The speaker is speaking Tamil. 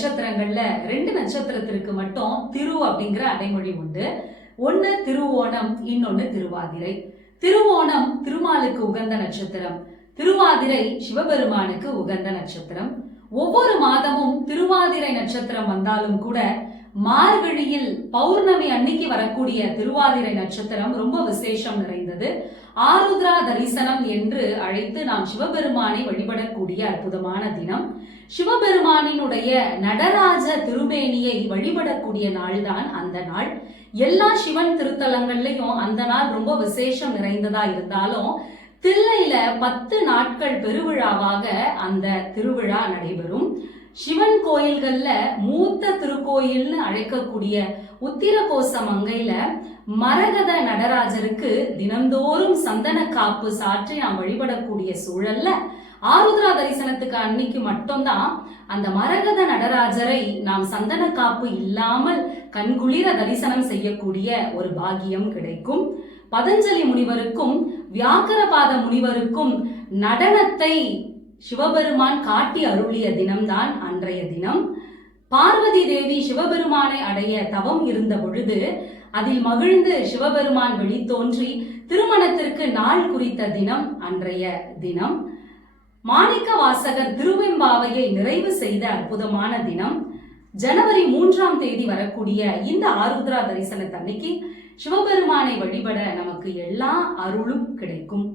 நட்சத்திரங்கள்ல 2 நட்சத்திரத்திற்கு மட்டும் திரு அப்படிங்கிற அடைமொழி உண்டு. ஒன்னு திருவோணம், இன்னொன்னு திருவாதிரை. திருவோணம் திருமாலுக்கு உகந்த நட்சத்திரம், திருவாதிரை சிவபெருமானுக்கு உகந்த நட்சத்திரம். ஒவ்வொரு மாதமும் திருவாதிரை நட்சத்திரம் வந்தாலும் கூட மார்கழியில் பௌர்ணமி அன்னைக்கு வரக்கூடிய திருவாதிரை நட்சத்திரம் ரொம்ப விசேஷம் நிறைந்தது. ஆருத்ரா தரிசனம் என்று அழைத்து நாம் சிவபெருமானை வழிபடக்கூடிய அற்புதமான தினம். சிவபெருமானினுடைய நடராஜ திருமேனியை வழிபடக்கூடிய நாள்தான் அந்த நாள். எல்லா சிவன் திருத்தலங்கள்லயும் அந்த நாள் ரொம்ப விசேஷம் நிறைந்ததா இருந்தாலும் தில்லையில 10 நாட்கள் பெருவிழாவாக அந்த திருவிழா நடைபெறும். சிவன் கோயில்கள்ல மூத்த திருக்கோயில்னு அழைக்கக்கூடிய உத்திரகோச மங்கையில மரகத நடராஜருக்கு தினந்தோறும் சந்தன காப்பு சாற்றி நாம் வழிபடக்கூடிய சூழல்ல ஆருத்ரா தரிசனத்துக்கு அன்னைக்கு மட்டும்தான் அந்த மரகத நடராஜரை நாம் சந்தன காப்பு இல்லாமல் கண்குளிர தரிசனம் செய்யக்கூடிய ஒரு பாக்கியம் கிடைக்கும். பதஞ்சலி முனிவருக்கும் வியாக்கரபாத முனிவருக்கும் நடனத்தை சிவபெருமான் காட்டி அருளிய தினம்தான் அன்றைய தினம். பார்வதி தேவி சிவபெருமானை அடைய தவம் இருந்த பொழுது அதில் மகிழ்ந்து சிவபெருமான் வெளித்தோன்றி திருமணத்திற்கு நாள் குறித்த தினம் அன்றைய தினம். மாணிக்க வாசகர் திருவெம்பாவையை நிறைவு செய்த அற்புதமான தினம். ஜனவரி 3ஆம் தேதி வரக்கூடிய இந்த ஆருத்ரா தரிசனத்தன்னைக்கு சிவபெருமானை வழிபட நமக்கு எல்லா அருளும் கிடைக்கும்.